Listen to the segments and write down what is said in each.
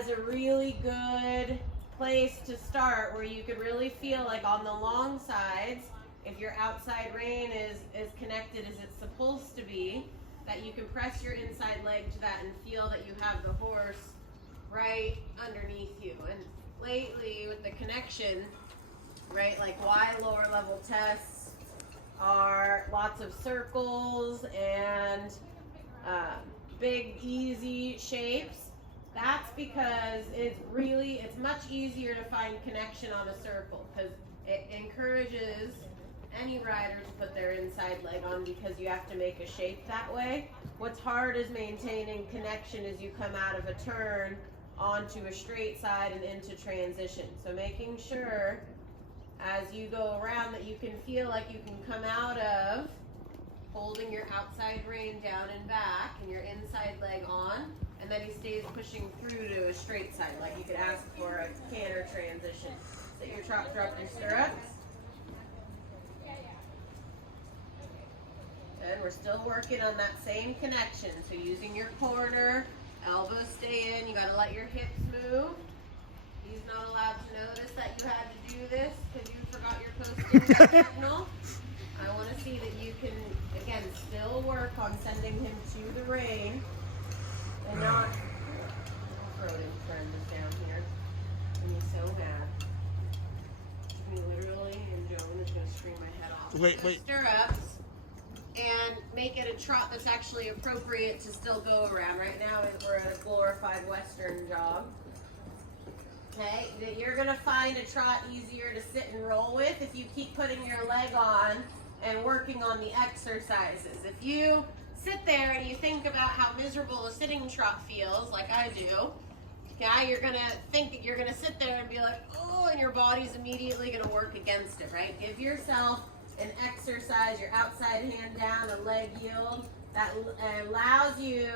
has a really good place to start where you could really feel like on the long sides, if your outside rein is connected as it's supposed to be, that you can press your inside leg to that and feel that you have the horse right underneath you. And lately with the connection, right, like why lower level tests are lots of circles and big easy shapes, that's because it's much easier to find connection on a circle because it encourages any rider to put their inside leg on because you have to make a shape that way. What's hard is maintaining connection as you come out of a turn onto a straight side and into transition. So making sure as you go around that you can feel like you can come out of holding your outside rein down and back and your inside leg on, and then he stays pushing through to a straight side, like you could ask for a canter transition. Sit your trot, drop your stirrups. And we're still working on that same connection. So using your corner, elbows stay in, you gotta let your hips move. He's not allowed to notice that you had to do this because you forgot your posting signal. I want to see that you can, again, still work on sending him to the rein and not rodent friend is down here. And he's so mad. He literally, and Joan is going to scream my head off. Wait. Stirrups and make it a trot that's actually appropriate to still go around. Right now we're at a glorified Western jog. Okay, that you're going to find a trot easier to sit and roll with if you keep putting your leg on and working on the exercises. If you sit there and you think about how miserable a sitting trot feels, like I do, okay, you're going to think that you're going to sit there and be like, oh, and your body's immediately going to work against it, right? Give yourself an exercise, your outside hand down, a leg yield, that allows you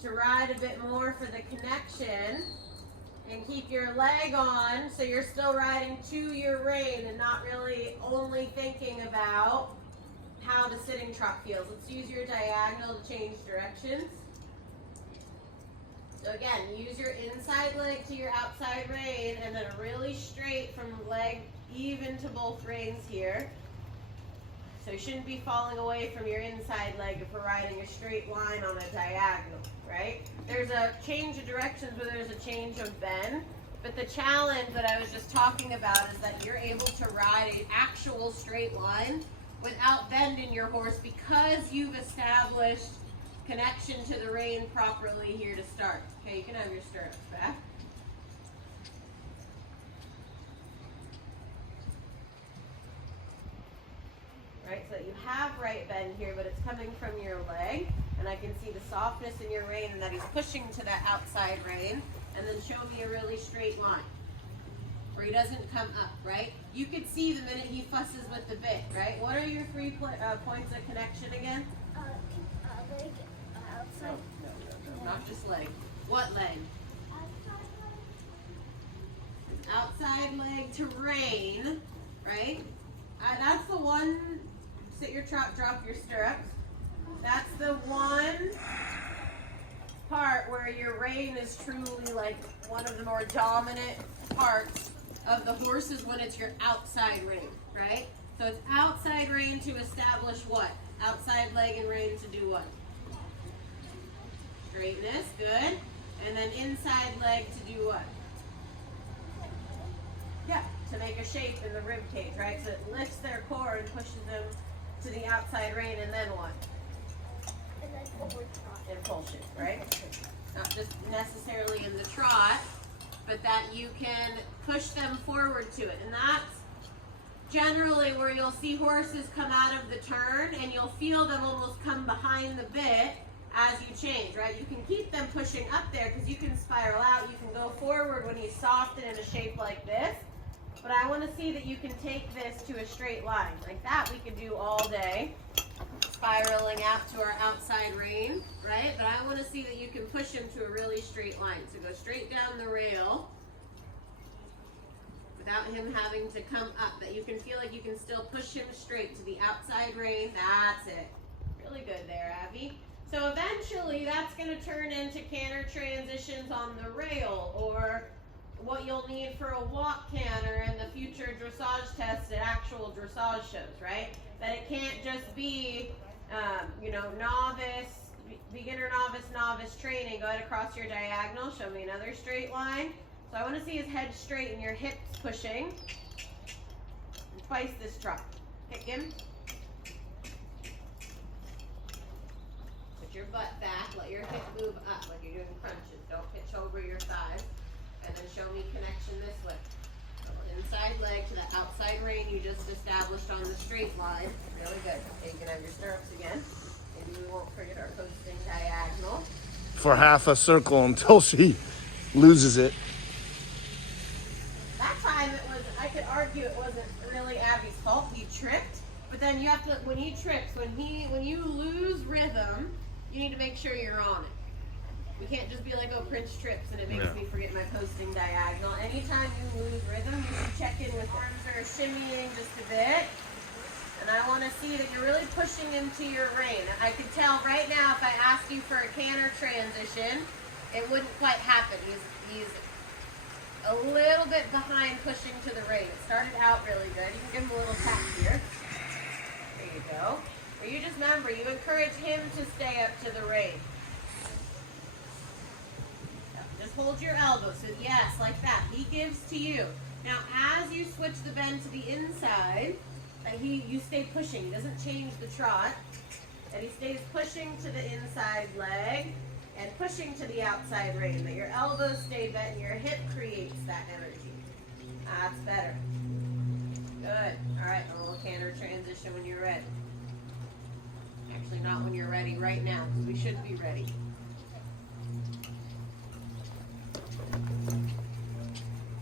to ride a bit more for the connection and keep your leg on so you're still riding to your rein and not really only thinking about how the sitting trot feels. Let's use your diagonal to change directions. So again, use your inside leg to your outside rein and then a really straight from leg even to both reins here. So you shouldn't be falling away from your inside leg if we're riding a straight line on a diagonal, right? There's a change of directions where there's a change of bend, but the challenge that I was just talking about is that you're able to ride an actual straight line without bend in your horse because you've established connection to the rein properly here to start. Okay, you can have your stirrups back. Right, so that you have right bend here, but it's coming from your leg, and I can see the softness in your rein and that he's pushing to that outside rein, and then show me a really straight line where he doesn't come up, right? You could see the minute he fusses with the bit, right? What are your 3 points of connection again? Leg, outside. No, not just leg. What leg? Outside leg to rein, right? That's the one. Sit your trot, drop your stirrups. That's the one part where your rein is truly like one of the more dominant parts of the horse is when it's your outside rein, right? So it's outside rein to establish what? Outside leg and rein to do what? Straightness, good. And then inside leg to do what? Yeah, to make a shape in the rib cage, right? So it lifts their core and pushes them to the outside rein, and then what? And then forward trot. And pull shift, right? Not just necessarily in the trot, but that you can push them forward to it. And that's generally where you'll see horses come out of the turn and you'll feel them almost come behind the bit as you change, right? You can keep them pushing up there because you can spiral out. You can go forward when he's soft and in a shape like this. But I want to see that you can take this to a straight line. Like that we could do all day, spiraling out to our outside rein, right? But I want to see that you can push him to a really straight line. So go straight down the rail without him having to come up. That you can feel like you can still push him straight to the outside rein. That's it. Really good there, Abby. So eventually that's going to turn into canter transitions on the rail or what you'll need for a walk canter in the future dressage test at actual dressage shows, right? That it can't just be, novice, beginner, novice training. Go ahead across your diagonal. Show me another straight line. So I want to see his head straight and your hips pushing. And twice this trot. Kick him. Put your butt back. Let your hip move up like you're doing crunches. Don't pitch over your thighs. And then show me connection this way. So inside leg to the outside rein you just established on the straight line. Really good. Okay, you can have your stirrups again. Maybe we won't forget our posting diagonal. For half a circle until she loses it. That time I could argue it wasn't really Abby's fault. He tripped. But then you have to, when he trips, when you lose rhythm, you need to make sure you're on it. We can't just be like, oh, Prince trips and it makes me forget my posting diagonal. Anytime you lose rhythm, you should check in with arms that are shimmying just a bit. And I want to see that you're really pushing into your rein. I could tell right now if I asked you for a canter transition, it wouldn't quite happen. He's a little bit behind pushing to the rein. It started out really good. You can give him a little tap here. There you go. Or you just remember, you encourage him to stay up to the rein. Just hold your elbow. So yes, like that. He gives to you. Now as you switch the bend to the inside, you stay pushing. He doesn't change the trot. And he stays pushing to the inside leg and pushing to the outside rein. That your elbows stay bent and your hip creates that energy. That's better. Good. All right, a little canter transition when you're ready. Actually, not when you're ready right now, because we should be ready.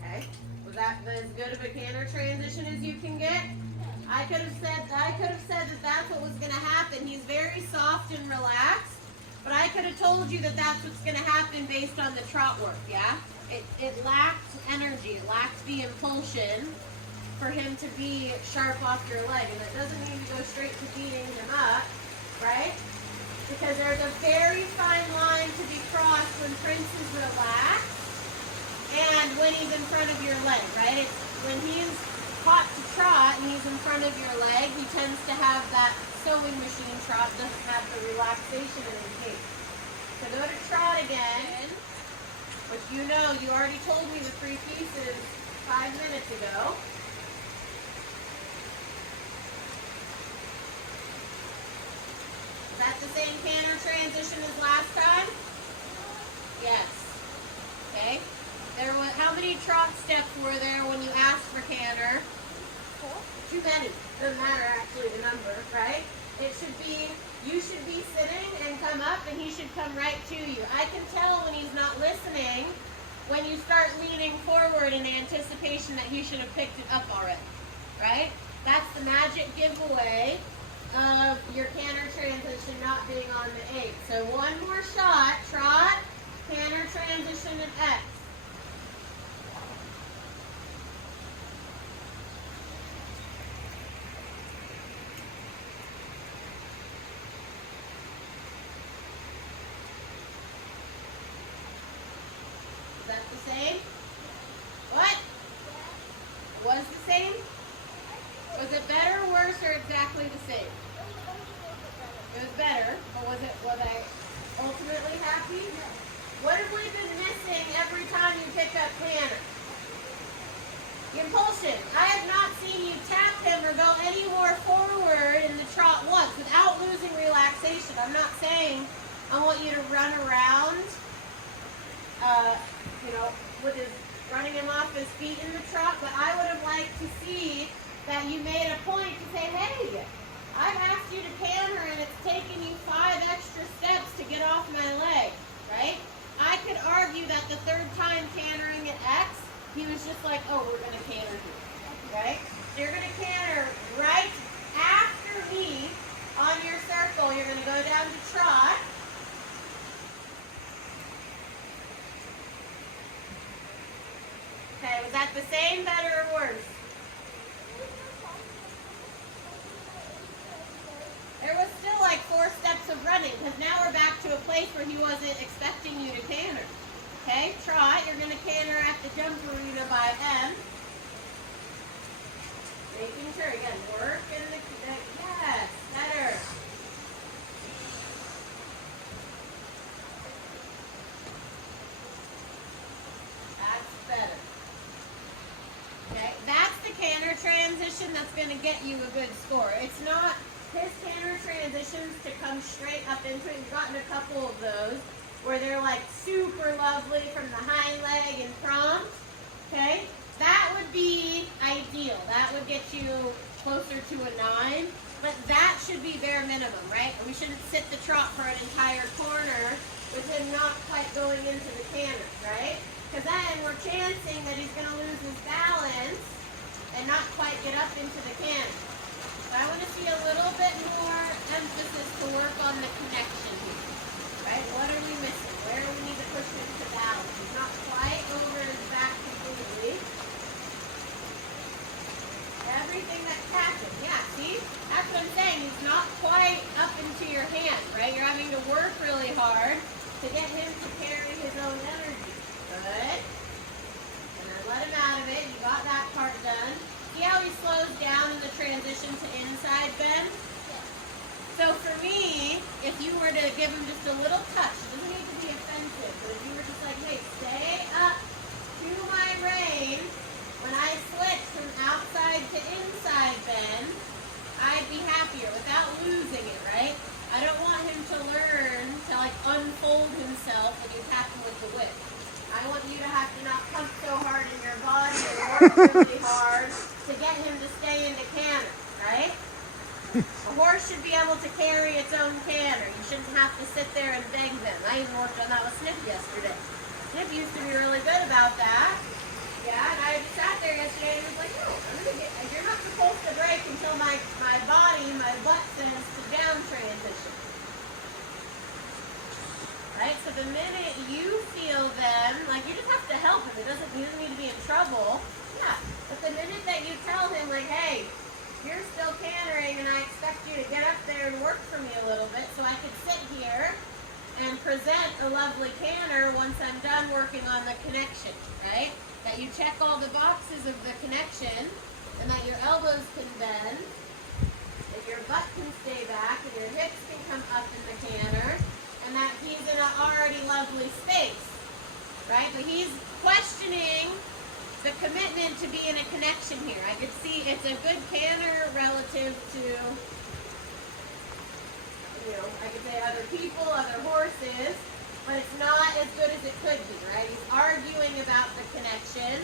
Okay. Was that as good of a canter transition as you can get? I could have said that that's what was going to happen. He's very soft and relaxed, but I could have told you that that's what's going to happen based on the trot work, yeah? It lacked energy. It lacked the impulsion for him to be sharp off your leg. And it doesn't mean to go straight to beating him up, right? Because there's a very fine line to be crossed when Prince is relaxed and when he's in front of your leg, right? It's when he's hot to trot and he's in front of your leg, he tends to have that sewing machine trot, doesn't have the relaxation in his gait. So go to trot again, which you already told me the 3 pieces 5 minutes ago. Is that the same canter transition as last time? Yes. Okay. How many trot steps were there when you asked for canter? 4. Too many. Doesn't matter actually the number, right? You should be sitting and come up and he should come right to you. I can tell when he's not listening when you start leaning forward in anticipation that he should have picked it up already, right? That's the magic giveaway of your canter transition not being on the 8. So one more shot, trot, canter transition, and X. Is that the same? What? Was the same? Was it better, worse, or exactly the same? It was better, but was I ultimately happy? What have we been missing every time you pick up canter? The impulsion. I have not seen you tap him or go any more forward in the trot once without losing relaxation. I'm not saying I want you to run around, running him off his feet in the trot, but I would have liked to see that you made a point to say, hey, I've asked you to canter and it's taken you 5 extra steps to get off my leg, right? I could argue that the 3rd time cantering at X, he was just like, oh, we're going to canter here, right? So you're going to canter right after me on your circle. You're going to go down to trot. Okay, was that the same, better, or worse? There was still like 4 steps of running because now we're back to a place where he wasn't expecting you to canter. Okay, trot, you're going to canter at the jumperoo Again, work in the, yes, better. That's better. Okay, that's the canter transition that's going to get you a good score. It's not his canter transitions to come straight up into it. You've gotten a couple of those where they're like super lovely from the hind leg and prompt. Okay, that would be ideal. That would get you closer to a 9, but that should be bare minimum, right? We shouldn't sit the trot for an entire corner with him not quite going into the canter, right? Because then we're chancing that he's going to lose his balance and not quite get up into the canter. So I want to see a little bit more emphasis to work on the connection here, right? What are we missing? Where do we need to push him to balance? He's not quite over his back completely. Everything that's happened, yeah, see? That's what I'm saying. He's not quite up into your hand, right? You're having to work really hard to get him to carry his own energy. Good. And then let him out of it. You got that part done. See how he slows down in the transition to inside bend? Yeah. So for me, if you were to give him just a little touch, it doesn't need to be offensive, but if you were just like, hey, stay up to my rein, when I switch from outside to inside bend, I'd be happier without losing it, right? I don't want him to learn to like unfold himself when you tap him with the whip. I want you to have to not pump so hard in your body and work really hard to get him to stay in the canter, right? A horse should be able to carry its own canter. You shouldn't have to sit there and beg them. I even worked on that with Snip yesterday. Snip used to be really good about that. Yeah, and I just sat there yesterday and was like, no, you're not supposed to break until my body, my butt says to down transition. Right? So the minute you feel them, like you just have to help him. He doesn't need to be in trouble. Yeah. But the minute that you tell him, like, hey, you're still cantering and I expect you to get up there and work for me a little bit so I could sit here and present a lovely canter once I'm done working on the connection, right? That you check all the boxes of the connection and that your elbows can bend, that your butt can stay back and your hips can come up in the canter, and that he's in an already lovely space, right? But he's questioning the commitment to be in a connection here. I could see it's a good canter relative to, I could say other people, other horses, but it's not as good as it could be, right? He's arguing about the connection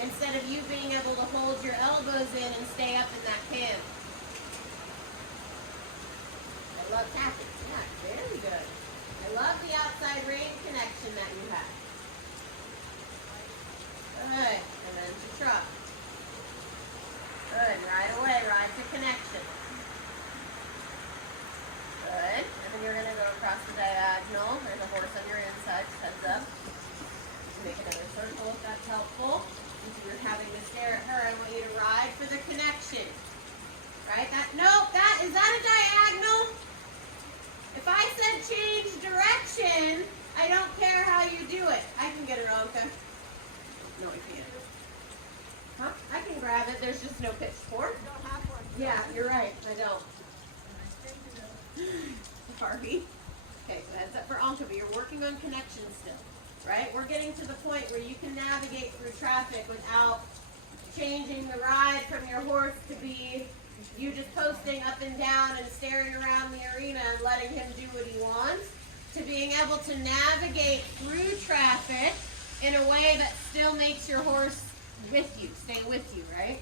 instead of you being able to hold your elbows in and stay up in that canter. I love tapping. Yeah, very good. I love the outside rein connection that you have. Good. And then to trot. Good. Right away. Ride to connection. Good. And then you're going to go across the diagonal. There's a horse on your inside. Heads up. Make another circle if that's helpful. Since you're having to stare at her, I want you to ride for the connection. Right? Is that a diagonal? If I said change direction, I don't care how you do it. I can get it wrong, okay? No, I can't. Huh? I can grab it. There's just no pitchfork. I don't have one. Yeah, you're right. I don't. Sorry. Okay, so heads up for Anka, but you're working on connection still, right? We're getting to the point where you can navigate through traffic without changing the ride from your horse to be you just posting up and down and staring around the arena and letting him do what he wants, to being able to navigate through traffic in a way that still makes your horse with you, stay with you, right?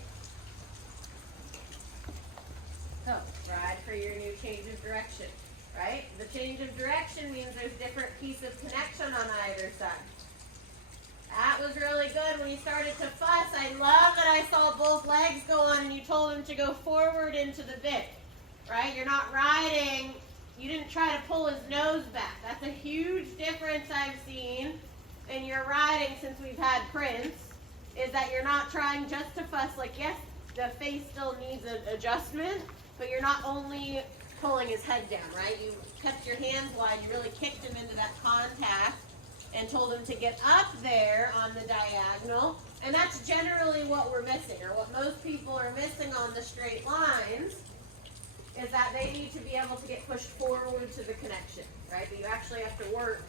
So, ride for your new change of direction, right? The change of direction means there's different pieces of connection on either side. That was really good when you started to fuss. I love that I saw both legs go on and you told him to go forward into the bit, right? You're not riding. You didn't try to pull his nose back. That's a huge difference I've seen in your riding since we've had Prince, is that you're not trying just to fuss. Like, yes, the face still needs an adjustment, but you're not only pulling his head down, right? You kept your hands wide. You really kicked him into that contact and told him to get up there on the diagonal now, and that's generally what we're missing, or what most people are missing on the straight lines, is that they need to be able to get pushed forward to the connection, right? But you actually have to work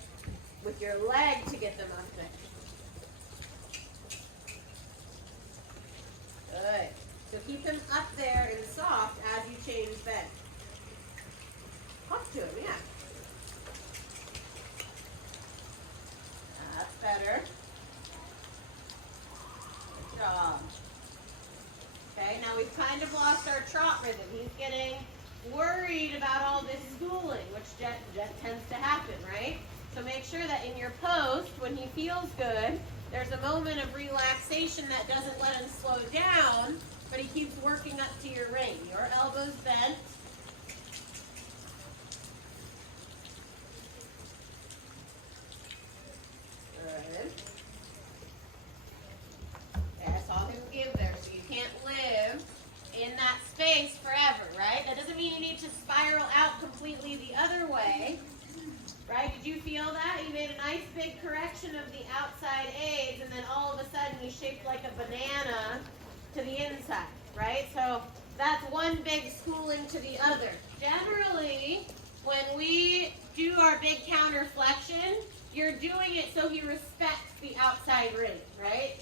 with your leg to get them on connection. Good. So keep him up there and soft as you change bend. Talk to him, yeah. That's better. Good job. Okay, now we've kind of lost our trot rhythm. He's getting worried about all this schooling, which tends to happen, right? So make sure that in your post, when he feels good, there's a moment of relaxation that doesn't let him slow down, but he keeps working up to your rein. Your elbows bent. Good. Okay, I saw him give there, so you can't live in that space forever, right? That doesn't mean you need to spiral out completely the other way. Right? Did you feel that? You made a nice big correction of the outside aids, and then all of a sudden you shaped like a banana to the inside, right? So that's one big schooling to the other. Generally, when we do our big counter flexion, you're doing it so he respects the outside ring, right?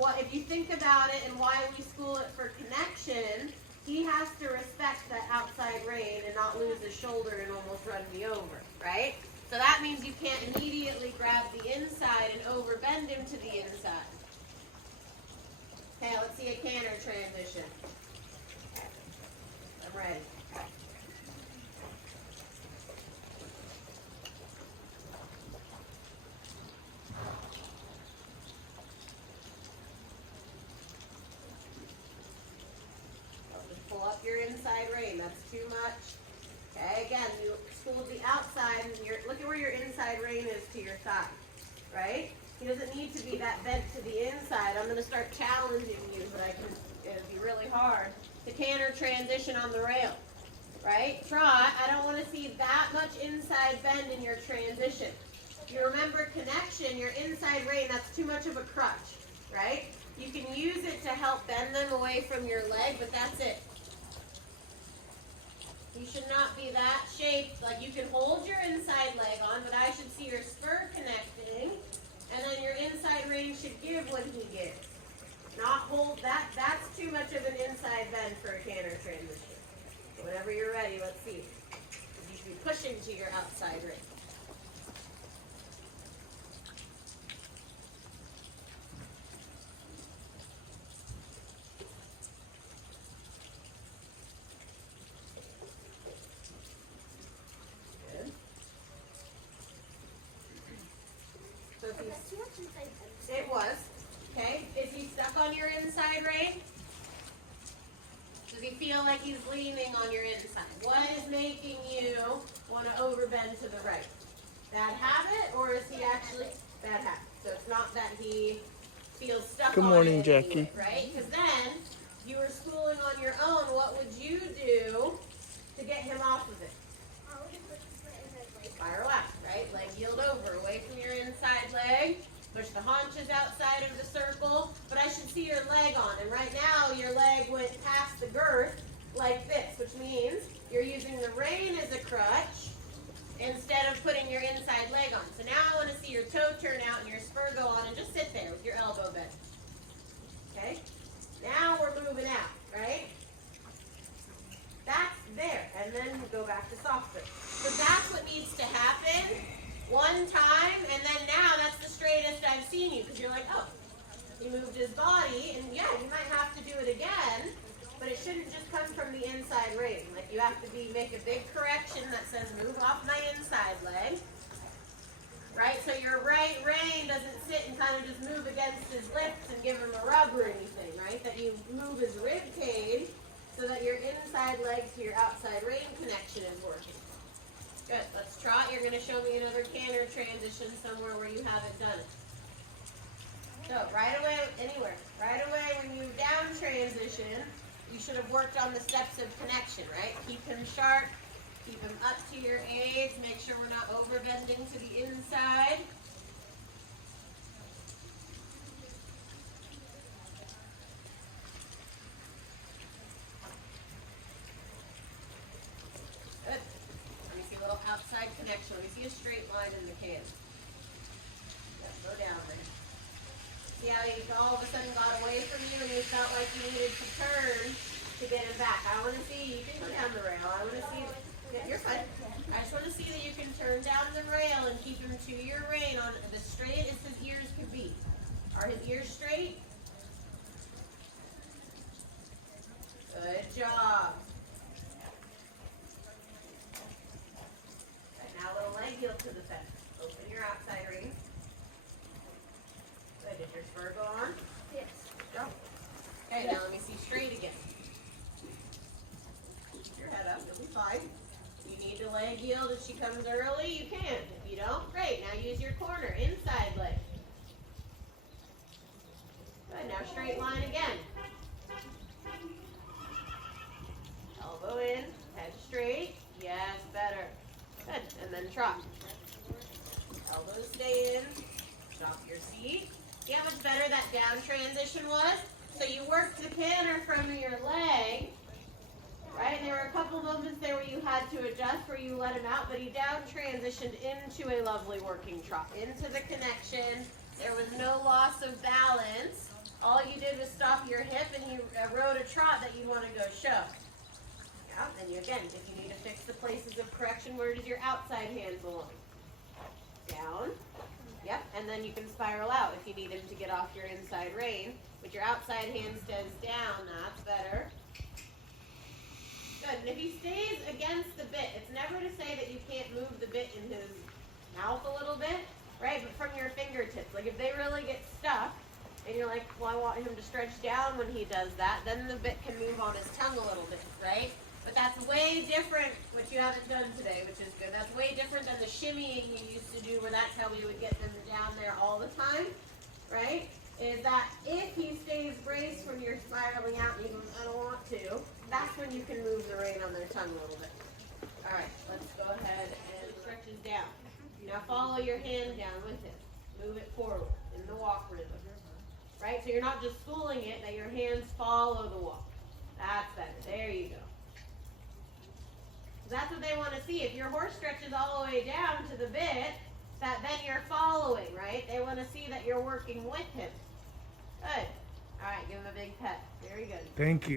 Well, if you think about it and why we school it for connection, he has to respect that outside rein and not lose his shoulder and almost run me over, right? So that means you can't immediately grab the inside and overbend him to the inside. Okay, let's see a canter transition. I'm ready. Just pull up your inside rein. That's too much. Okay, again, you schooled the outside, and look at where your inside rein is to your thigh, right? He doesn't need to be that bent to the inside. I'm going to start challenging you, but it'll be really hard to canter transition on the rail, right? Trot, I don't want to see that much inside bend in your transition. If you remember connection, your inside rein, that's too much of a crutch, right? You can use it to help bend them away from your leg, but that's it. You should not be that shaped. Like, you can hold your inside leg on, but I should see your spur connecting, and then your inside rein should give when he gives. Not hold that. That's too much of an inside bend for a canter transition. Whenever you're ready, let's see. You should be pushing to your outside rein. So if That's too much inside bend. it was, okay? Is he stuck on your inside rein? Does he feel like he's leaning on your inside? What is making you want to overbend to the right? Bad habit, or is he actually bad habit? So it's not that he feels stuck Good on morning, it Jackie. anyway, right? Because then you were schooling on your own. What would you do to get him off of it? I would put my inside leg. Spiral out, right? Leg yield over, away from your inside leg. Push the haunches outside of the circle, but I should see your leg on. And right now, your leg went past the girth like this, which means you're using the rein as a crutch instead of putting your inside leg on. So now I want to see your toe turn out and your spur go on, and just sit there with your elbow bent. Okay? Now we're moving out, right? That's there, and then we go back to soft grip. So that's what needs to happen one time, and then now that's the straightest I've seen you, because you're like, oh, he moved his body, and yeah, you might have to do it again, but it shouldn't just come from the inside rein. Like, you have to make a big correction that says move off my inside leg, right? So your right rein doesn't sit and kind of just move against his lips and give him a rub or anything, right? That you move his rib cage so that your inside leg to your outside rein connection is working. Good, let's trot. You're going to show me another canter transition somewhere where you haven't done it. So right away, anywhere. Right away when you down transition, you should have worked on the steps of connection, right? Keep him sharp, keep him up to your aids, make sure we're not overbending to the inside. connection. We see a straight line in the can. Yeah, go down there. See how he all of a sudden got away from you and you felt like you needed to turn to get him back. I want to see, you can go down the rail. I want to see, yeah, you're fine. I just want to see that you can turn down the rail and keep him to your rein on as straight as his ears could be. Are his ears straight? Good job. Right, now a little leg heel to the fence. Open your outside rein. Good. Did your spur go on? Yes. Go. Okay, now let me see straight again. Keep your head up. You'll be fine. You need to leg yield if she comes early, you can. If you don't, great. Now use your corner, inside leg. Good. Now straight line again. Elbow in, head straight. Yes, better. Good. And then trot. Elbows stay in. Stop your seat. See how much better that down transition was? So you worked the canter from your leg, right? And there were a couple moments there where you had to adjust, where you let him out, but he down transitioned into a lovely working trot, into the connection. There was no loss of balance. All you did was stop your hip and you rode a trot that you want to go show. Yeah, and you, again, if you need to fix the places of correction, where does your outside hand belong? Down. Yep, and then you can spiral out if you need him to get off your inside rein. But your outside hand stays down, that's better. Good, and if he stays against the bit, it's never to say that you can't move the bit in his mouth a little bit, right? But from your fingertips, like if they really get stuck, and you're like, well, I want him to stretch down when he does that, then the bit can move on his tongue a little bit, right? But that's way different, which you haven't done today, which is good. That's way different than the shimmying you used to do, where that's how we would get them down there all the time, right? Is that if he stays braced when you're spiraling out and you go, I don't want to, that's when you can move the rein on their tongue a little bit. All right, let's go ahead and stretches down. Now follow your hand down with him. Move it forward in the walk rhythm, right? So you're not just schooling it, that your hands follow the walk. That's better. There you go. That's what they want to see. If your horse stretches all the way down to the bit, that then you're following, right? They want to see that you're working with him. Good. All right, give him a big pet. Very good. Thank you.